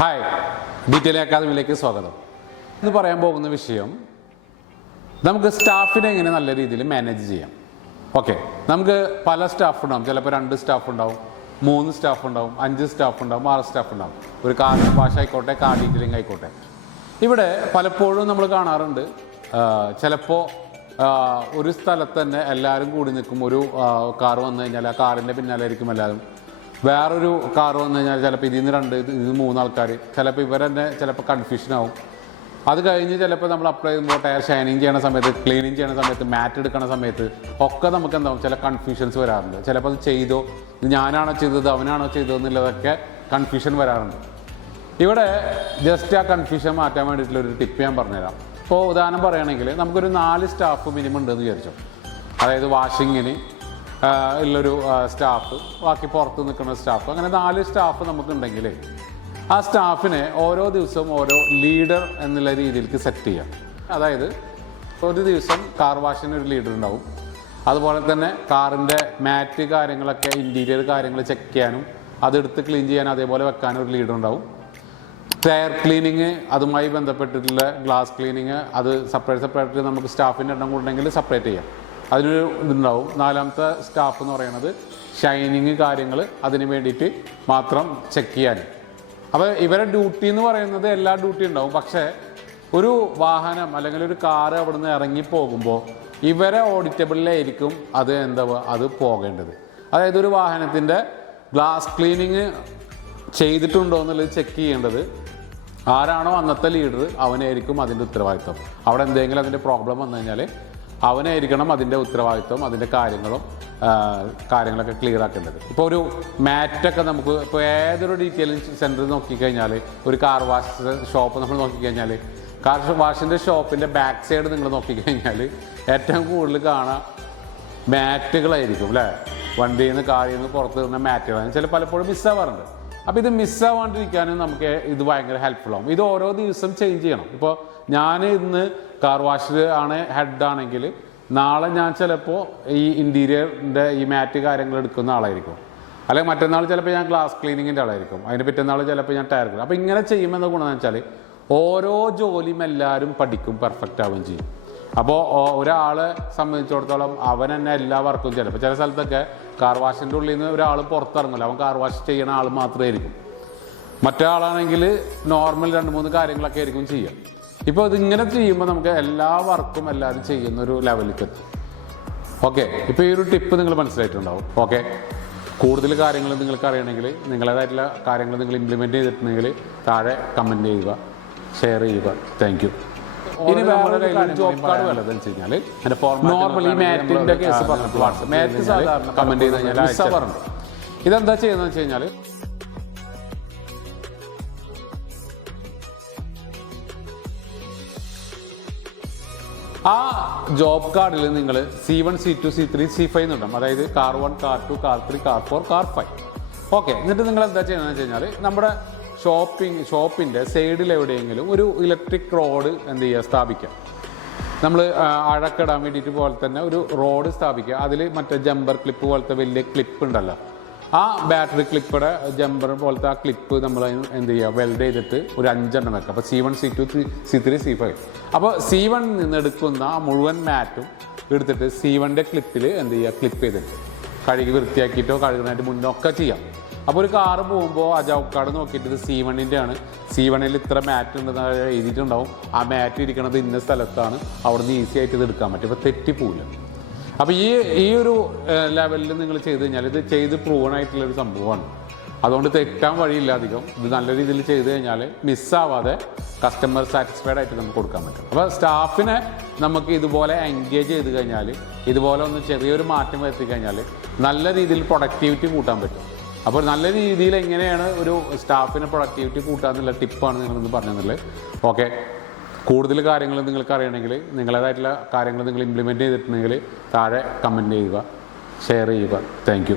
Hi, detail അക്കാദമിയിലേക്ക് സ്വാഗതം. ഇന്ന് പറയാൻ പോകുന്ന വിഷയം നമുക്ക് സ്റ്റാഫിനെ എങ്ങനെ നല്ല രീതിയിൽ മാനേജ് ചെയ്യാം. ഓക്കെ, നമുക്ക് പല സ്റ്റാഫ് ഉണ്ടാവും. ചിലപ്പോൾ 2 സ്റ്റാഫ് ഉണ്ടാവും, 3 സ്റ്റാഫ് ഉണ്ടാവും, 5 സ്റ്റാഫ് ഉണ്ടാവും, 6 സ്റ്റാഫ് ഉണ്ടാവും. ഒരു കാർ വാഷ് ആയിക്കോട്ടെ, കാർ ഡീറ്റെയിലിംഗ് ആയിക്കോട്ടെ. ഇവിടെ പലപ്പോഴും നമ്മൾ കാണാറുണ്ട്, ചിലപ്പോൾ ഒരു സ്ഥലത്ത് തന്നെ എല്ലാവരും കൂടി നിൽക്കും. ഒരു കാർ വന്നു കഴിഞ്ഞാൽ ആ കാറിൻ്റെ പിന്നാലെ ആയിരിക്കും എല്ലാവരും. വേറൊരു കാർ വന്നു കഴിഞ്ഞാൽ ചിലപ്പോൾ ഇതിൽ നിന്ന് 2, ഇതിൽ നിന്ന് 3 ആൾക്കാർ. ചിലപ്പോൾ ഇവർ തന്നെ ചിലപ്പോൾ കൺഫ്യൂഷൻ ആവും. അത് കഴിഞ്ഞ് ചിലപ്പോൾ നമ്മൾ അപ്ലൈ ചെയ്യുമ്പോൾ ടയർ ഷൈനിങ് ചെയ്യണ സമയത്ത്, ക്ലീനിങ് ചെയ്യണ സമയത്ത്, മാറ്റ് എടുക്കണ സമയത്ത് ഒക്കെ നമുക്ക് എന്താവും, ചില കൺഫ്യൂഷൻസ് വരാറുണ്ട്. ചിലപ്പോൾ അത് ചെയ്തോ, ഇത് ഞാനാണോ ചെയ്തത്, അവനാണോ ചെയ്തത് എന്നുള്ളതൊക്കെ കൺഫ്യൂഷൻ വരാറുണ്ട്. ഇവിടെ ജസ്റ്റ് ആ കൺഫ്യൂഷൻ മാറ്റാൻ വേണ്ടിയിട്ടുള്ളൊരു ടിപ്പ് ഞാൻ പറഞ്ഞുതരാം. ഇപ്പോൾ ഉദാഹരണം പറയുകയാണെങ്കിൽ നമുക്കൊരു 4 സ്റ്റാഫ് മിനിമം ഉണ്ടെന്ന് വിചാരിച്ചു. അതായത് വാഷിങ്ങിന് ഉള്ളൊരു സ്റ്റാഫ്, ബാക്കി പുറത്ത് നിൽക്കുന്ന സ്റ്റാഫ്, അങ്ങനെ 4 സ്റ്റാഫ് നമുക്കുണ്ടെങ്കിൽ ആ സ്റ്റാഫിനെ ഓരോ ദിവസവും ഓരോ ലീഡർ എന്നുള്ള രീതിയിലേക്ക് സെറ്റ് ചെയ്യാം. അതായത് ഒരു ദിവസം കാർ വാഷിന് ഒരു ലീഡർ ഉണ്ടാവും. അതുപോലെ തന്നെ കാറിൻ്റെ മാറ്റ് കാര്യങ്ങളൊക്കെ, ഇൻറ്റീരിയർ കാര്യങ്ങൾ ചെക്ക് ചെയ്യാനും അതെടുത്ത് ക്ലീൻ ചെയ്യാനും അതേപോലെ വെക്കാനും ഒരു ലീഡർ ഉണ്ടാവും. ടയർ ക്ലീനിങ്, അതുമായി ബന്ധപ്പെട്ടിട്ടുള്ള ഗ്ലാസ് ക്ലീനിങ്, അത് സെപ്പറേറ്റ് നമുക്ക് സ്റ്റാഫിൻ്റെ എണ്ണം കൂടെങ്കിൽ സെപ്പറേറ്റ് ചെയ്യാം, അതിനൊരു ഇതുണ്ടാവും. 4ാമത്തെ സ്റ്റാഫ് എന്ന് പറയുന്നത് ഷൈനിങ് കാര്യങ്ങൾ, അതിന് വേണ്ടിയിട്ട് മാത്രം ചെക്ക് ചെയ്യാൻ. അപ്പോൾ ഇവരെ ഡ്യൂട്ടി എന്ന് പറയുന്നത് എല്ലാ ഡ്യൂട്ടി ഉണ്ടാവും. പക്ഷേ ഒരു വാഹനം അല്ലെങ്കിൽ ഒരു കാറ് അവിടെ നിന്ന് ഇറങ്ങിപ്പോകുമ്പോൾ ഇവരെ ഓഡിറ്റബിളിലായിരിക്കും അത് അത് പോകേണ്ടത്. അതായത് ഒരു വാഹനത്തിൻ്റെ ഗ്ലാസ് ക്ലീനിങ് ചെയ്തിട്ടുണ്ടോ എന്നുള്ളത് ചെക്ക് ചെയ്യേണ്ടത് ആരാണോ അന്നത്തെ ലീഡർ, അവനായിരിക്കും അതിൻ്റെ ഉത്തരവാദിത്വം. അവിടെ എന്തെങ്കിലും അതിൻ്റെ പ്രോബ്ലം വന്നു കഴിഞ്ഞാൽ അവനായിരിക്കണം അതിൻ്റെ ഉത്തരവാദിത്വം, അതിൻ്റെ കാര്യങ്ങളൊക്കെ ക്ലിയർ ആക്കേണ്ടത്. ഇപ്പോൾ ഒരു മാറ്റൊക്കെ നമുക്ക് ഇപ്പോൾ ഏതൊരു ഡീറ്റെയിലിംഗ് സെൻറ്റർ നോക്കിക്കഴിഞ്ഞാൽ, ഒരു കാർ വാഷ് ഷോപ്പ് നമ്മൾ നോക്കിക്കഴിഞ്ഞാൽ, കാർ വാഷിൻ്റെ ഷോപ്പിൻ്റെ ബാക്ക് സൈഡ് നിങ്ങൾ നോക്കിക്കഴിഞ്ഞാൽ ഏറ്റവും കൂടുതൽ കാണാൻ മാറ്റുകളായിരിക്കും അല്ലേ. വണ്ടിയിൽ നിന്ന് കാറിൽ നിന്ന് പുറത്ത് വരുന്ന മാറ്റുകളാണ് പലപ്പോഴും മിസ്സാവാറുണ്ട്. അപ്പോൾ ഇത് മിസ്സാവാണ്ടിരിക്കാനും നമുക്ക് ഇത് ഭയങ്കര ഹെൽപ്ഫുൾ ആവും. ഇത് ഓരോ ദിവസം ചേഞ്ച് ചെയ്യണം. ഇപ്പോൾ ഞാൻ ഇന്ന് കാർ വാഷിൽ ആണ് ഹെഡ് ആണെങ്കിൽ, നാളെ ഞാൻ ചിലപ്പോൾ ഈ ഇൻറ്റീരിയറിൻ്റെ ഈ മാറ്റ് കാര്യങ്ങൾ എടുക്കുന്ന ആളായിരിക്കും. അല്ലെങ്കിൽ മറ്റന്നാൾ ചിലപ്പോൾ ഞാൻ ഗ്ലാസ് ക്ലീനിങ്ങിൻ്റെ ആളായിരിക്കും. അതിന് പിറ്റന്നാൾ ചിലപ്പോൾ ഞാൻ ടയർ ക്ലീൻ. അപ്പോൾ ഇങ്ങനെ ചെയ്യുമെന്ന ഗുണമെന്ന് വെച്ചാൽ ഓരോ ജോലിയും എല്ലാവരും പഠിക്കും, പെർഫെക്റ്റ് ആവുകയും ചെയ്യും. അപ്പോൾ ഒരാളെ സംബന്ധിച്ചിടത്തോളം അവൻ തന്നെ എല്ലാ വർക്കും, ചിലപ്പോൾ ചില സ്ഥലത്തൊക്കെ കാർ വാഷിൻ്റെ ഉള്ളിൽ നിന്ന് ഒരാൾ പുറത്തിറങ്ങില്ല, അവൻ കാർ വാഷ് ചെയ്യുന്ന ആൾ മാത്രമേ ആയിരിക്കും. മറ്റേ ആളാണെങ്കിൽ നോർമൽ 2-3 കാര്യങ്ങളൊക്കെ ആയിരിക്കും ചെയ്യുക. ഇപ്പോൾ ഇതിങ്ങനെ ചെയ്യുമ്പോൾ നമുക്ക് എല്ലാ വർക്കും എല്ലാവരും ചെയ്യുന്നൊരു ലെവലിലേക്ക് എത്തും. ഓക്കെ, ഇപ്പോൾ ഈ ഒരു ടിപ്പ് നിങ്ങൾ മനസ്സിലായിട്ടുണ്ടാവും. ഓക്കെ, കൂടുതൽ കാര്യങ്ങൾ നിങ്ങൾക്ക് അറിയണമെങ്കിൽ, നിങ്ങളേതായിട്ടുള്ള കാര്യങ്ങൾ നിങ്ങൾ ഇംപ്ലിമെൻറ്റ് ചെയ്തിട്ടുണ്ടെങ്കിൽ താഴെ കമൻറ്റ് ചെയ്യുക, ഷെയർ ചെയ്യുക. Thank you. ഇനി വേറെ ജോബ് കാർഡ് വല്ലതെന്ന് വെച്ച് കഴിഞ്ഞാൽ, നോർമലി മാറ്റിൻ്റെ കേസ് പറഞ്ഞപ്പോൾ വാട്സപ്പ് മാറ്റ് സാധാരണ കമൻറ്റ് ചെയ്ത് കഴിഞ്ഞാൽ പറഞ്ഞു. ഇതെന്താ ചെയ്യുന്നത് വെച്ച് കഴിഞ്ഞാൽ, ആ ജോബ് കാർഡിൽ നിങ്ങൾ C1, C2, C3, C5 എന്നുണ്ടാവും. അതായത് car 1, car 2, car 3, car 4, car 5. Okay, എന്നിട്ട് നിങ്ങൾ എന്താ ചെയ്യുന്നതെന്ന് വെച്ച് കഴിഞ്ഞാൽ, നമ്മുടെ ഷോപ്പിൻ്റെ സൈഡിൽ എവിടെയെങ്കിലും ഒരു ഇലക്ട്രിക് റോഡ് എന്ത് ചെയ്യുക, സ്ഥാപിക്കുക. നമ്മൾ അഴക്കിടാൻ വേണ്ടിയിട്ട് പോലെ തന്നെ ഒരു റോഡ് സ്ഥാപിക്കുക. അതിൽ മറ്റേ ജമ്പർ ക്ലിപ്പ് പോലത്തെ വലിയ ക്ലിപ്പ് ഉണ്ടല്ലോ, ആ ബാറ്ററി ക്ലിപ്പുടെ ജമ്പർ പോലത്തെ ആ ക്ലിപ്പ് നമ്മൾ എന്ത് ചെയ്യുക, വെൽഡ് ചെയ്തിട്ട് ഒരു 5 എണ്ണം വെക്കുക. അപ്പോൾ C1, C2, C3, C5. അപ്പോൾ C1 നിന്ന് എടുക്കുന്ന ആ മുഴുവൻ മാറ്റും എടുത്തിട്ട് C1ൻ്റെ ക്ലിപ്പിൽ എന്ത് ചെയ്യുക, ക്ലിപ്പ് ചെയ്തിട്ട് കഴുകി വൃത്തിയാക്കിയിട്ടോ കഴുകുന്നതിന് മുന്നൊക്കെ ചെയ്യാം. അപ്പോൾ ഒരു കാറ് പോകുമ്പോൾ ആ ജോബ് കാർഡ് നോക്കിയിട്ട് ഇത് C1ൻ്റെ ആണ്, C1ൽ ഇത്ര മാറ്റ് ഉണ്ടെന്ന് എഴുതിയിട്ടുണ്ടാവും. ആ മാറ്റ് ഇരിക്കുന്നത് ഇന്ന സ്ഥലത്താണ്, അവിടെ നിന്ന് ഈസി ആയിട്ട് ഇത് എടുക്കാൻ പറ്റും. ഇപ്പോൾ തെറ്റിപ്പോവില്ല. അപ്പോൾ ഈ ഒരു ലെവലിൽ നിങ്ങൾ ചെയ്ത് കഴിഞ്ഞാൽ ഇത് ചെയ്ത് പ്രൂവൺ ആയിട്ടുള്ളൊരു സംഭവമാണ്. അതുകൊണ്ട് തെറ്റാൻ വഴിയില്ല അധികം. ഇത് നല്ല രീതിയിൽ ചെയ്ത് കഴിഞ്ഞാൽ മിസ്സാവാതെ കസ്റ്റമർ സാറ്റിസ്ഫൈഡ് ആയിട്ട് നമുക്ക് കൊടുക്കാൻ പറ്റും. അപ്പോൾ സ്റ്റാഫിനെ നമുക്ക് ഇതുപോലെ എൻഗേജ് ചെയ്ത് കഴിഞ്ഞാൽ, ഇതുപോലെ ഒന്ന് ചെറിയൊരു മാറ്റം വരുത്തി കഴിഞ്ഞാൽ നല്ല രീതിയിൽ പ്രൊഡക്ടിവിറ്റി കൂട്ടാൻ പറ്റും. അപ്പോൾ നല്ല രീതിയിൽ എങ്ങനെയാണ് ഒരു സ്റ്റാഫിനെ പ്രൊഡക്ടിവിറ്റി കൂട്ടാന്നുള്ള ടിപ്പാണ് നിങ്ങളിന്ന് പറഞ്ഞത്. ഓക്കെ, കൂടുതൽ കാര്യങ്ങൾ നിങ്ങൾക്ക് അറിയണമെങ്കിൽ, നിങ്ങളേതായിട്ടുള്ള കാര്യങ്ങൾ നിങ്ങൾ ഇംപ്ലിമെൻറ്റ് ചെയ്തിട്ടുണ്ടെങ്കിൽ താഴെ കമൻറ്റ് ചെയ്യുക, ഷെയർ ചെയ്യുക. Thank you.